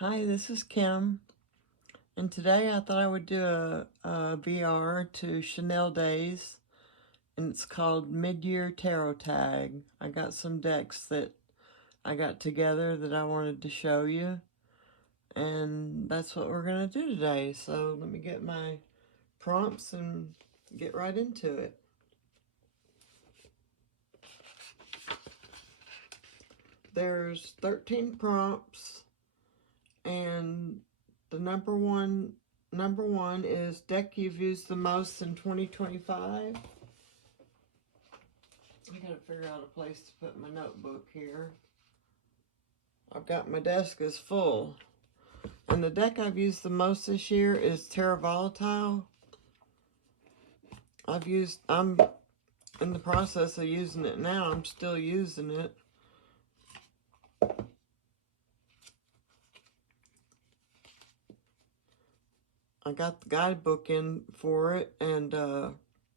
Hi, this is Kim, and today I thought I would do a VR to Chanel Days, and it's called Mid-Year Tarot Tag. I got some decks that I got together that I wanted to show you, and that's what we're going to do today. So let me get my prompts and get right into it. There's 13 prompts, and the number one is deck you've used the most in 2025. I gotta figure out a place to put my notebook here. I've got my desk is full. And the deck I've used the most this year is Terra Volatile. I'm in the process of using it now. I'm still using it. I got the guidebook in for it, and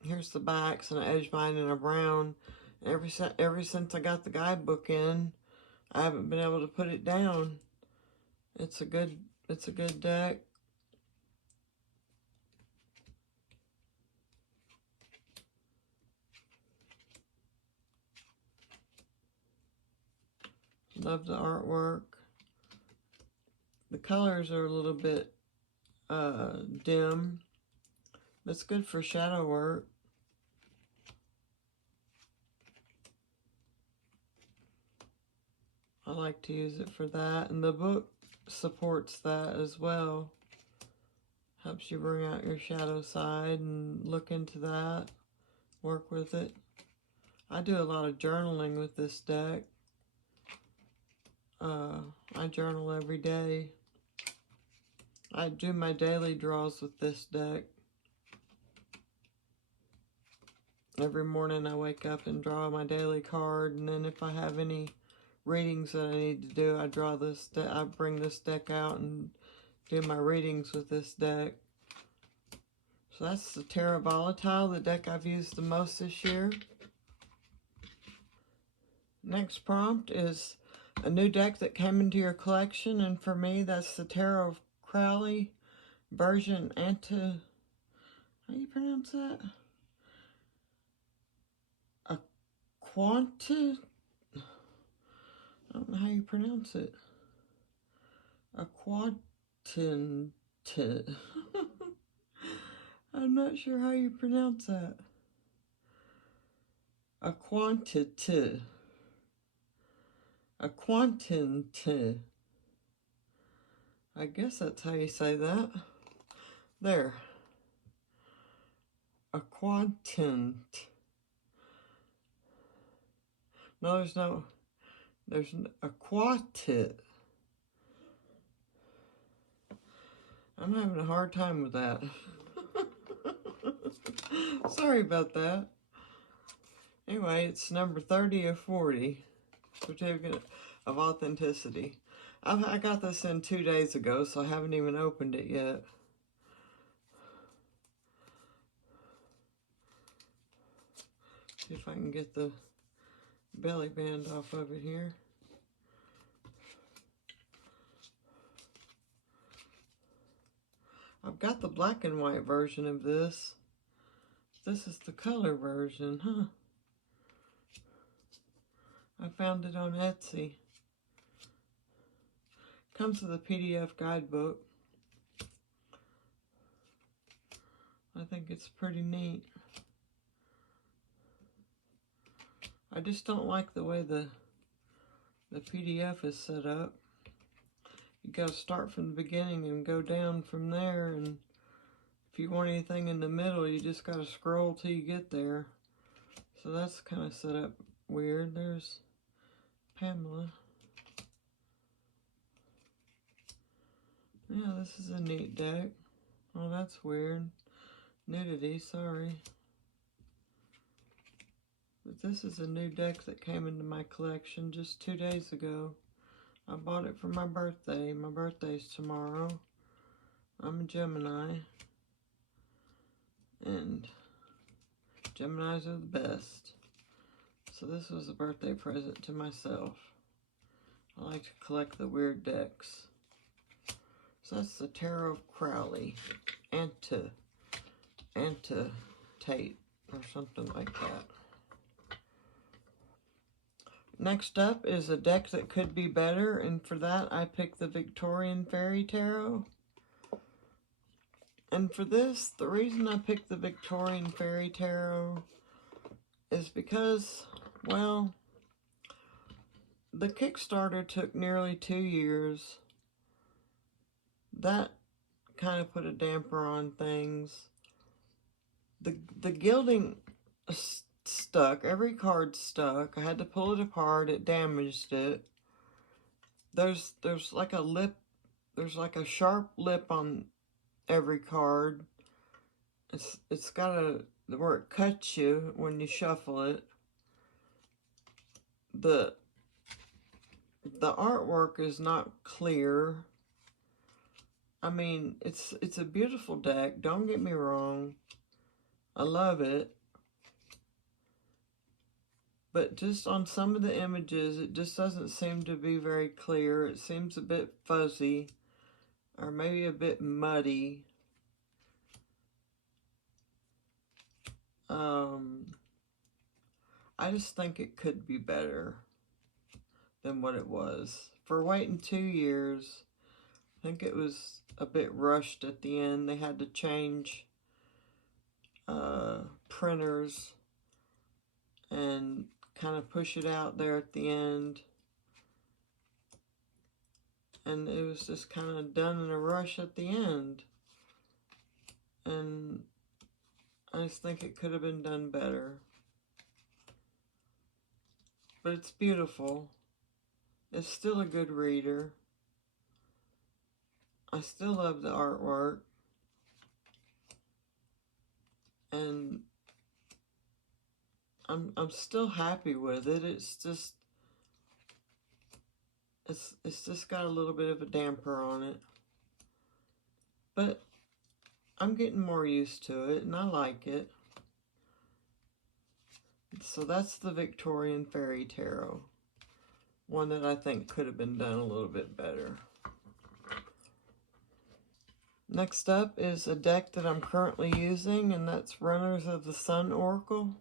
here's the backs, and I edged mine in a brown. Ever since I got the guidebook in, I haven't been able to put it down. It's a good deck. Love the artwork. The colors are a little bit dim. That's good for shadow work. I like to use it for that, and the book supports that as well. Helps you bring out your shadow side and look into that, work with it. I do a lot of journaling with this deck. I journal every day. I do my daily draws with this deck. Every morning I wake up and draw my daily card, and then if I have any readings that I need to do, I draw this deck. I bring this deck out and do my readings with this deck. So that's the Terra Volatile, the deck I've used the most this year. Next prompt is a new deck that came into your collection, and for me that's the Tarot of Crowley version how do you pronounce that? Aquanta? I don't know how you pronounce it. Aquatinta. I'm not sure how you pronounce that. Aquantita. Aquantinta. I guess that's how you say that. There. Aquantint. No, there's aquatit. I'm having a hard time with that. Sorry about that. Anyway, it's number 30 of 40. Certificate of Authenticity. I got this in 2 days ago, so I haven't even opened it yet. See if I can get the belly band off of it here. I've got the black and white version of this. This is the color version, huh? I found it on Etsy. Comes with a PDF guidebook. I think it's pretty neat. I just don't like the way the PDF is set up. You gotta start from the beginning and go down from there, and if you want anything in the middle, you just gotta scroll till you get there. So that's kind of set up weird. There's Pamela. Yeah, this is a neat deck. Oh, that's weird. Nudity, sorry. But this is a new deck that came into my collection just 2 days ago. I bought it for my birthday. My birthday's tomorrow. I'm a Gemini. And Geminis are the best. So this was a birthday present to myself. I like to collect the weird decks. So that's the Tarot of Crowley. Antitate, or something like that. Next up is a deck that could be better, and for that I picked the Victorian Fairy Tarot. And for this, the reason I picked the Victorian Fairy Tarot is because, well, the Kickstarter took nearly 2 years. That kind of put a damper on things. The gilding stuck. Every card stuck. I had to pull it apart. It damaged it. There's like a lip. There's like a sharp lip on every card. It's got a where it cuts you when you shuffle it. The artwork is not clear. I mean, it's a beautiful deck. Don't get me wrong. I love it. But just on some of the images, it just doesn't seem to be very clear. It seems a bit fuzzy, or maybe a bit muddy. I just think it could be better than what it was. For waiting 2 years, I think it was a bit rushed at the end. They had to change printers and kind of push it out there at the end. And it was just kind of done in a rush at the end. And I just think it could have been done better. But it's beautiful. It's still a good reader. I still love the artwork. And I'm still happy with it. It's just got a little bit of a damper on it. But I'm getting more used to it, and I like it. So that's the Victorian Fairy Tarot. One that I think could have been done a little bit better. Next up is a deck that I'm currently using, and that's Runners of the Sun Oracle.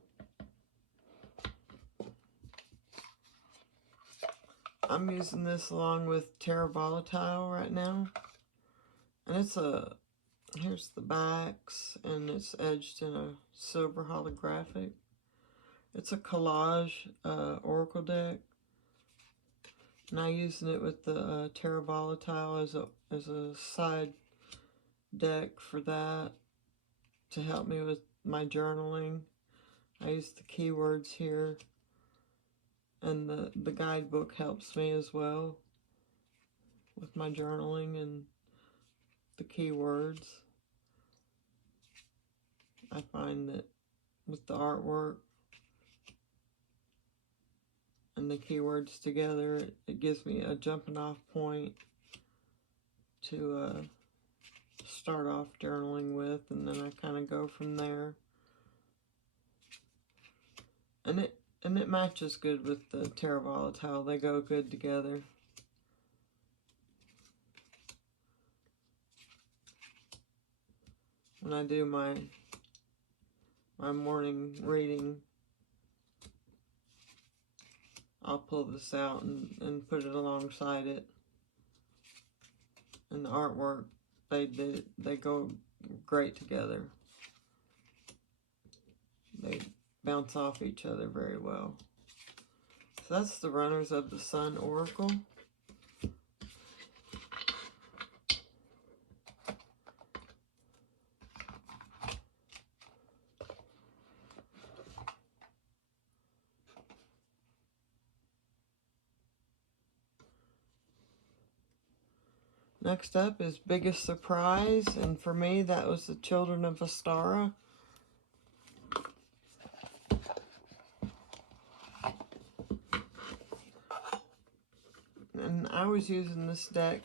I'm using this along with Terra Volatile right now. And it's here's the backs, and it's edged in a silver holographic. It's a collage oracle deck. And I'm using it with the Terra Volatile as a side deck for that to help me with my journaling. I use the keywords here, and the guidebook helps me as well with my journaling and the keywords. I find that with the artwork and the keywords together, it gives me a jumping off point to start off journaling with, and then I kind of go from there. And it matches good with the Terra Volatile. They go good together. When I do my morning reading, I'll pull this out and put it alongside it. And the artwork, they go great together. They bounce off each other very well. So that's the Runners of the Sun Oracle. Next up is Biggest Surprise, and for me that was the Children of Astara. And I was using this deck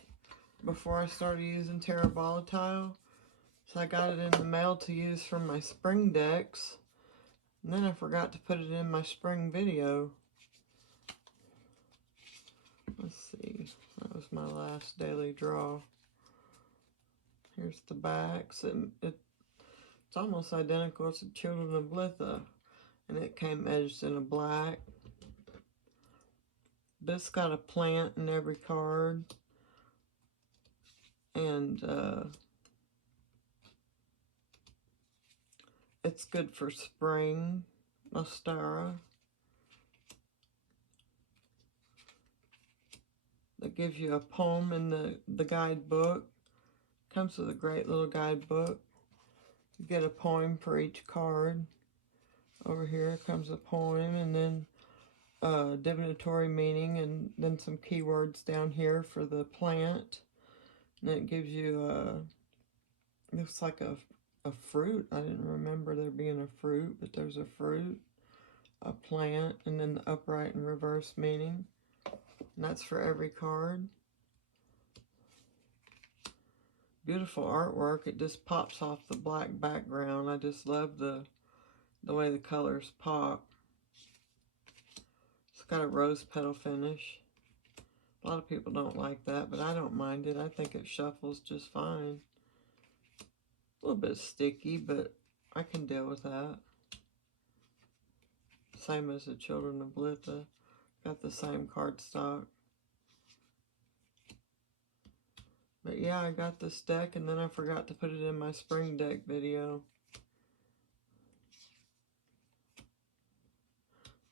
before I started using Terra Volatile, so I got it in the mail to use for my spring decks, and then I forgot to put it in my spring video. Let's see, that was my last daily draw. Here's the backs, and it's almost identical to Children of Litha, and it came edged in a black. But it's got a plant in every card, and it's good for spring mascara. That gives you a poem in the guidebook. Comes with a great little guidebook. You get a poem for each card. Over here comes a poem, and then divinatory meaning, and then some keywords down here for the plant. And it gives you looks like a fruit. I didn't remember there being a fruit, but there's a fruit, a plant, and then the upright and reverse meaning. And that's for every card. Beautiful artwork. It just pops off the black background. I just love the way the colors pop. It's got a rose petal finish. A lot of people don't like that, but I don't mind it. I think it shuffles just fine. A little bit sticky, but I can deal with that. Same as the Children of Litha. Got the same cardstock. But yeah, I got this deck, and then I forgot to put it in my spring deck video.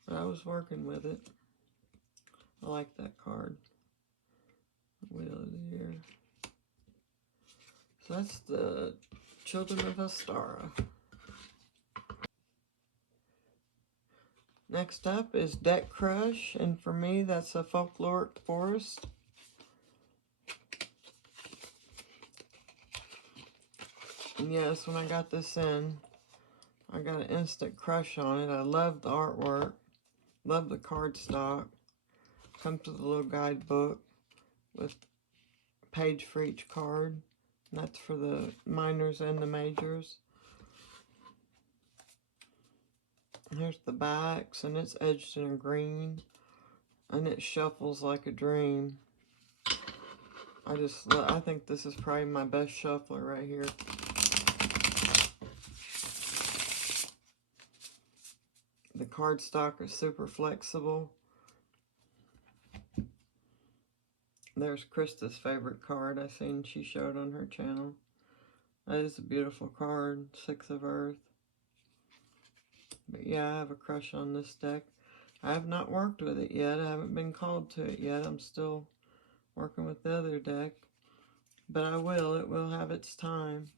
But I was working with it. I like that card. Wheel is here. So that's the Children of Astara. Next up is Deck Crush, and for me that's a Folkloric Forest. And yes, when I got this in, I got an instant crush on it. I love the artwork, love the cardstock. Comes with a little guidebook with a page for each card. And that's for the minors and the majors. Here's the backs, and it's edged in a green, and it shuffles like a dream. I think this is probably my best shuffler right here. The cardstock is super flexible. There's Krista's favorite card I seen she showed on her channel. That is a beautiful card, 6 of Earth. But yeah, I have a crush on this deck. I have not worked with it yet. I haven't been called to it yet. I'm still working with the other deck. But I will. It will have its time.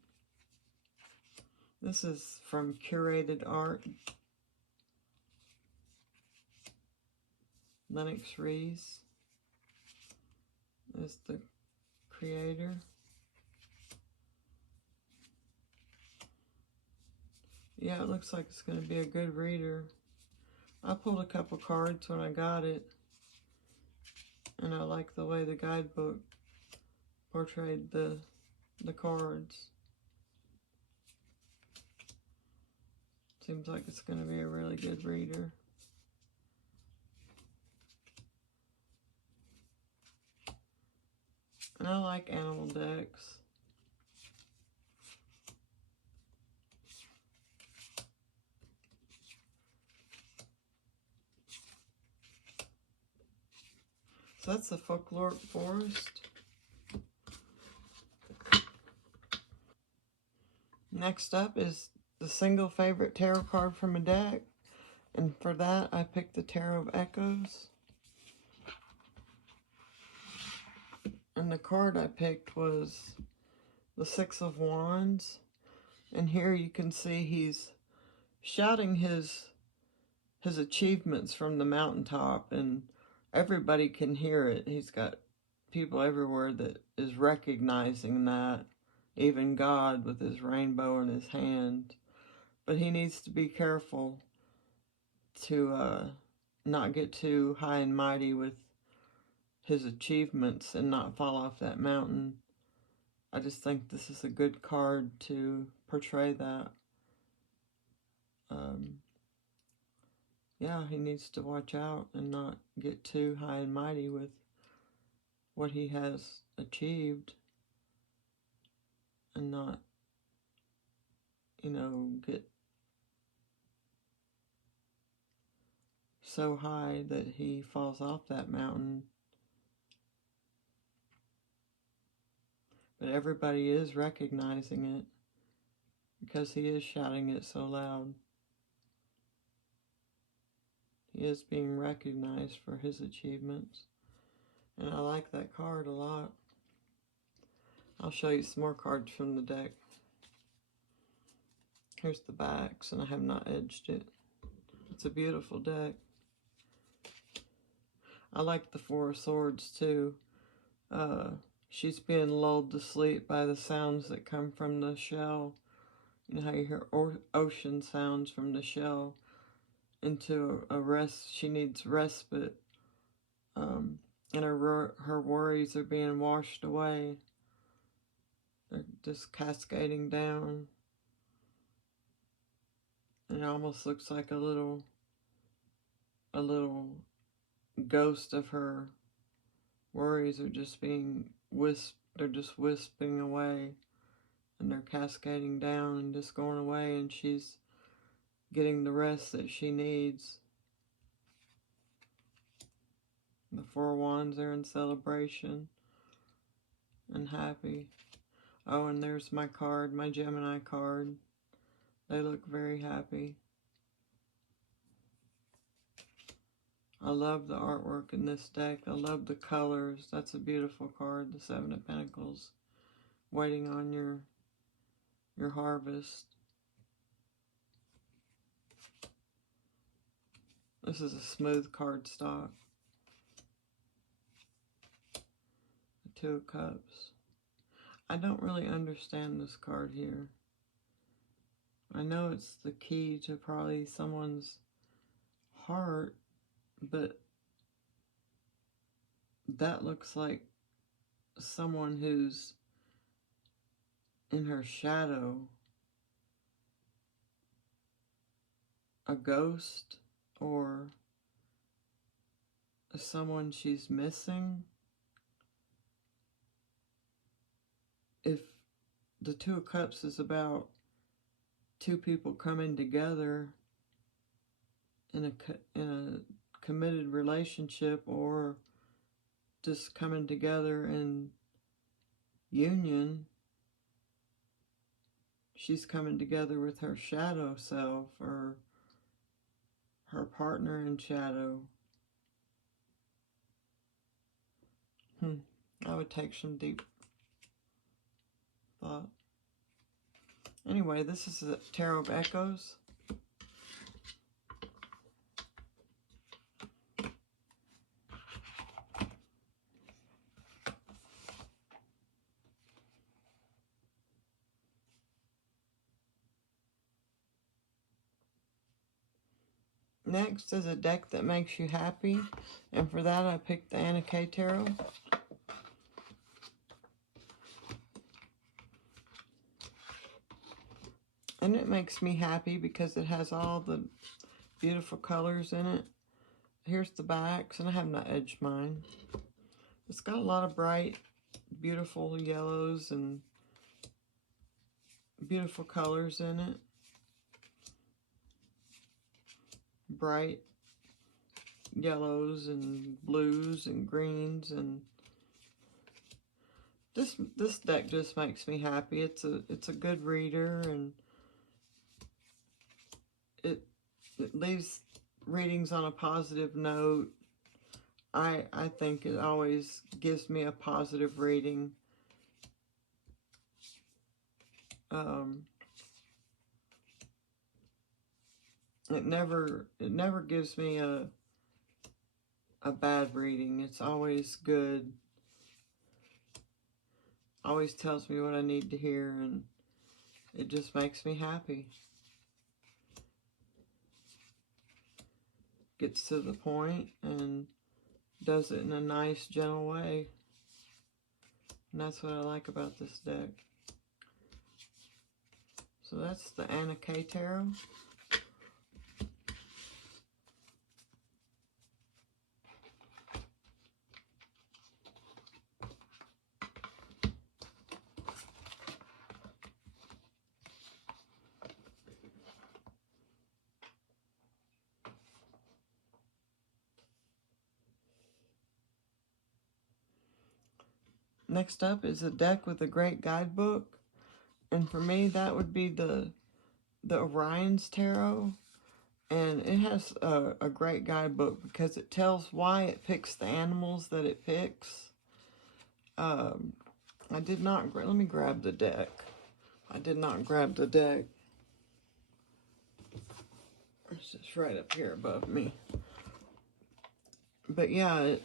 This is from Curated Art. Lennox Reese is the creator. Yeah, it looks like it's going to be a good reader. I pulled a couple cards when I got it, and I like the way the guidebook portrayed the cards. Seems like it's going to be a really good reader. And I like animal decks. So that's the Folkloric Forest. Next up is the single favorite tarot card from a deck. And for that, I picked the Tarot of Echoes. And the card I picked was the 6 of Wands. And here you can see he's shouting his achievements from the mountaintop, and everybody can hear it. He's got people everywhere that is recognizing that, even God with his rainbow in his hand. But he needs to be careful to not get too high and mighty with his achievements and not fall off that mountain. I just think this is a good card to portray that. Yeah, he needs to watch out and not get too high and mighty with what he has achieved. and not, get so high that he falls off that mountain. But everybody is recognizing it because he is shouting it so loud. He is being recognized for his achievements. And I like that card a lot. I'll show you some more cards from the deck. Here's the backs, and I have not edged it. It's a beautiful deck. I like the Four of Swords too. She's being lulled to sleep by the sounds that come from the shell. You know how you hear ocean sounds from the shell into a rest. She needs respite. And her worries are being washed away. They're just cascading down. And it almost looks like a little ghost of her worries are just being they're just wisping away, and they're cascading down and just going away, and she's getting the rest that she needs. The Four Wands are in celebration and happy. Oh, and there's my card, my Gemini card. They look very happy. I love the artwork in this deck. I love the colors. That's a beautiful card, the Seven of Pentacles. Waiting on your harvest. This is a smooth card stock. The Two of Cups. I don't really understand this card here. I know it's the key to probably someone's heart, but that looks like someone who's in her shadow. A ghost, or someone she's missing. If the Two of Cups is about two people coming together in a committed relationship, or just coming together in union, she's coming together with her shadow self, or her partner in shadow. I would take some deep thought. Anyway, this is the Tarot of Echoes. Next is a deck that makes you happy, and for that I picked the Anna K Tarot. And it makes me happy because it has all the beautiful colors in it. Here's the backs, and I have not edged mine. It's got a lot of bright, beautiful yellows and beautiful colors in it. Bright yellows and blues and greens, and this deck just makes me happy. It's a good reader, and it leaves readings on a positive note. I think it always gives me a positive reading. It never gives me a bad reading. It's always good. Always tells me what I need to hear, and it just makes me happy. Gets to the point and does it in a nice, gentle way. And that's what I like about this deck. So that's the Anna K Tarot. Next up is a deck with a great guidebook. And for me, that would be the Orion's Tarot. And it has a great guidebook because it tells why it picks the animals that it picks. I did not, let me grab the deck. I did not grab the deck. It's just right up here above me. But yeah,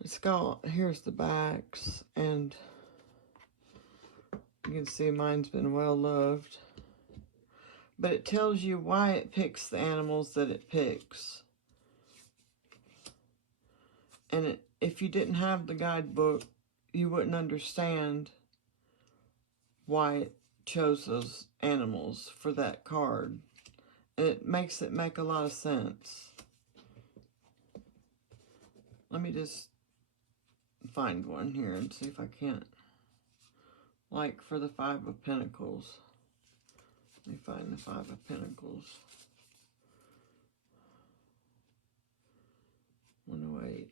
it's got, here's the backs, and you can see mine's been well loved. But it tells you why it picks the animals that it picks. And if you didn't have the guidebook, you wouldn't understand why it chose those animals for that card. And it makes it make a lot of sense. Let me just find one here and see if I can't. Like for the Five of Pentacles. Let me find the Five of Pentacles. 108.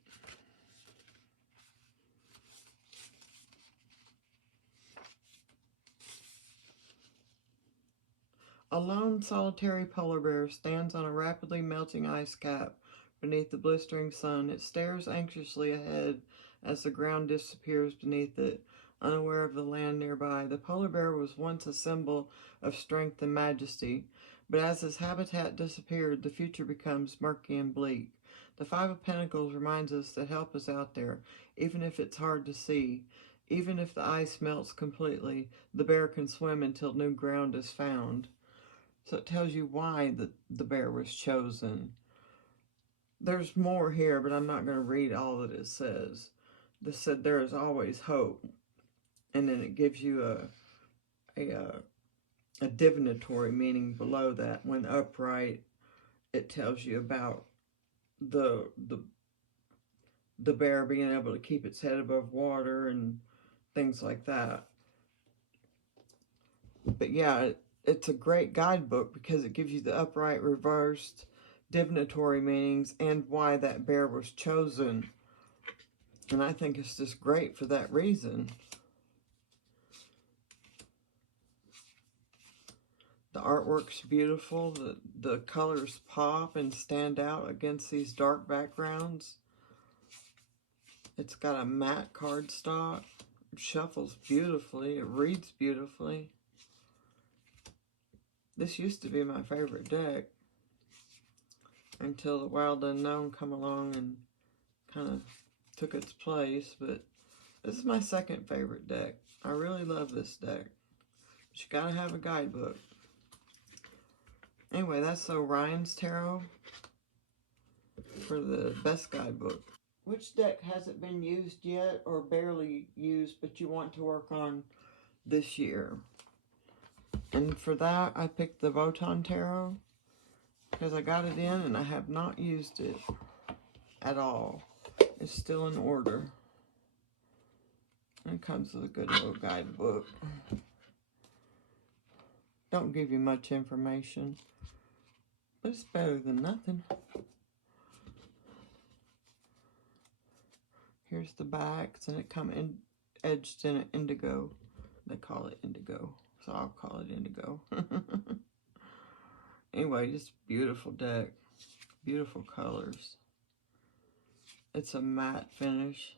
A lone, solitary polar bear stands on a rapidly melting ice cap beneath the blistering sun. It stares anxiously ahead as the ground disappears beneath it, unaware of the land nearby. The polar bear was once a symbol of strength and majesty, but as his habitat disappeared, the future becomes murky and bleak. The Five of Pentacles reminds us that help is out there, even if it's hard to see. Even if the ice melts completely, the bear can swim until new ground is found. So it tells you why the bear was chosen. There's more here, but I'm not going to read all that it says. This said there is always hope. And then it gives you a divinatory meaning below that. When upright, it tells you about the bear being able to keep its head above water and things like that. But yeah, it's a great guidebook because it gives you the upright, reversed, divinatory meanings and why that bear was chosen. And I think it's just great for that reason. The artwork's beautiful. The colors pop and stand out against these dark backgrounds. It's got a matte cardstock. It shuffles beautifully. It reads beautifully. This used to be my favorite deck until the Wild Unknown come along and kind of took its place. But this is my second favorite deck. I really love this deck. But you gotta have a guidebook. Anyway, that's Orion's Tarot for the best guidebook. Which deck hasn't been used yet or barely used but you want to work on this year? And for that, I picked the Voton Tarot because I got it in and I have not used it at all. It's still in order. And it comes with a good little guidebook. Don't give you much information, but it's better than nothing. Here's the backs, and it comes edged in an indigo. They call it indigo, so I'll call it indigo. Anyway, just beautiful deck. Beautiful colors. It's a matte finish,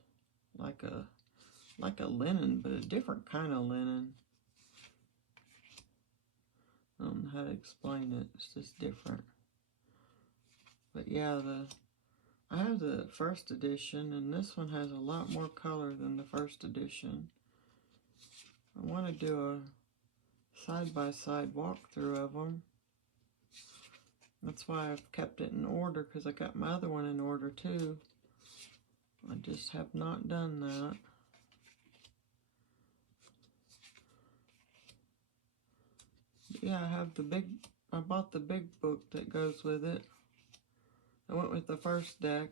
like a linen, but a different kind of linen. I don't know how to explain it. It's just different. But yeah, I have the first edition, and this one has a lot more color than the first edition. I want to do a side-by-side walkthrough of them. That's why I've kept it in order, because I got my other one in order too. I just have not done that. But yeah, I bought the big book that goes with it. I went with the first deck,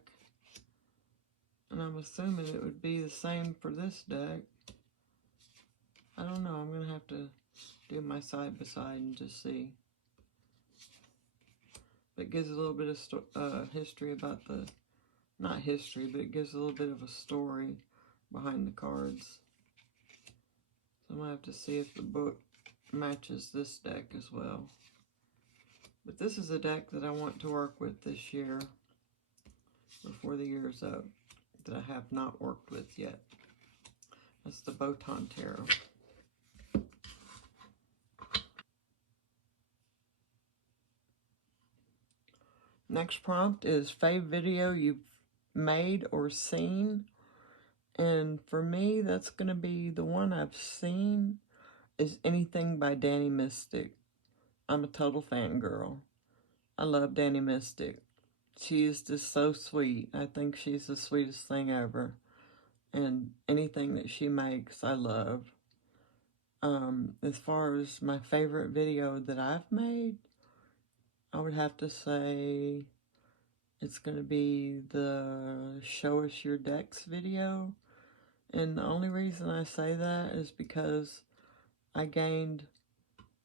and I'm assuming it would be the same for this deck. I don't know, I'm going to have to do my side-by-side and just see. It gives a little bit of history about the not history, but it gives a little bit of a story behind the cards. So I'm going to have to see if the book matches this deck as well. But this is a deck that I want to work with this year, before the year's up, that I have not worked with yet. That's the Botan Tarot. Next prompt is Fave video you've made or seen. And for me, that's going to be the one I've seen is anything by Danny Mystic. I'm a total fangirl. I love Danny Mystic. She is just so sweet. I think she's the sweetest thing ever. And anything that she makes, I love. As far as my favorite video that I've made, I would have to say it's going to be the Show Us Your Decks video. And the only reason I say that is because I gained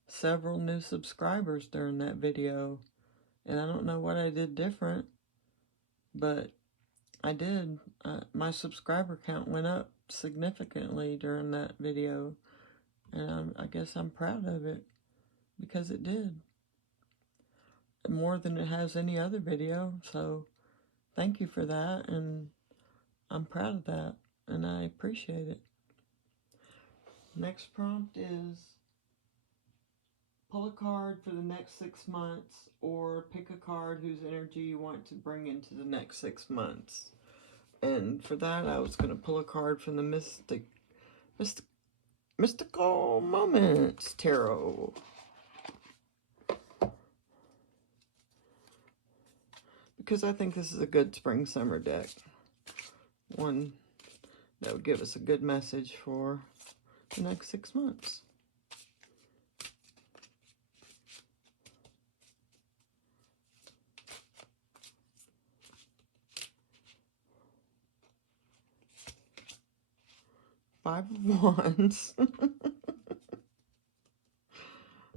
several new subscribers during that video. And I don't know what I did different, but I did. My subscriber count went up significantly during that video. And I guess I'm proud of it because it did. More than it has any other video. So thank you for that. And I'm proud of that. And I appreciate it. Next prompt is pull a card for the next 6 months, or pick a card whose energy you want to bring into the next 6 months. And for that, I was going to pull a card from the Mystical Moments Tarot. Because I think this is a good spring-summer deck. One that would give us a good message for the next 6 months. Five of Wands.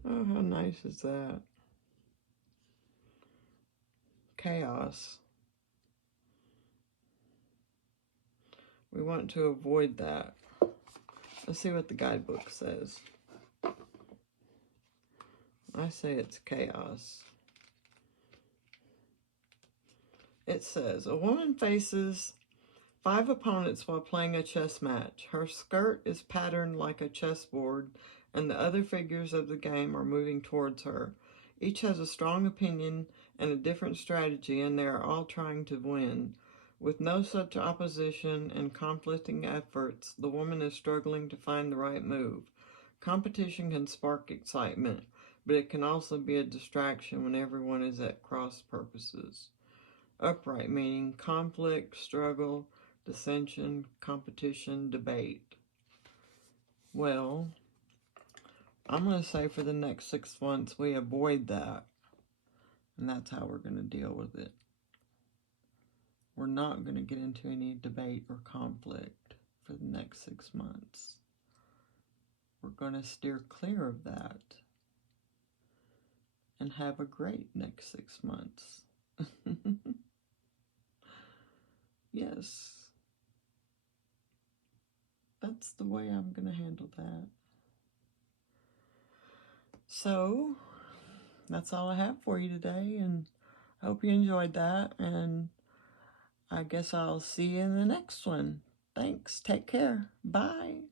Oh, how nice is that? Chaos. We want to avoid that. Let's see what the guidebook says. I say it's chaos. It says, a woman faces 5 opponents while playing a chess match. Her skirt is patterned like a chessboard, and the other figures of the game are moving towards her. Each has a strong opinion and a different strategy, and they are all trying to win. With no such opposition and conflicting efforts, the woman is struggling to find the right move. Competition can spark excitement, but it can also be a distraction when everyone is at cross purposes. Upright meaning conflict, struggle, dissension, competition, debate. Well, I'm going to say for the next 6 months we avoid that. And that's how we're going to deal with it. We're not going to get into any debate or conflict for the next 6 months. We're going to steer clear of that and have a great next 6 months. Yes. That's the way I'm going to handle that. So, that's all I have for you today, and I hope you enjoyed that, and I guess I'll see you in the next one. Thanks. Take care. Bye.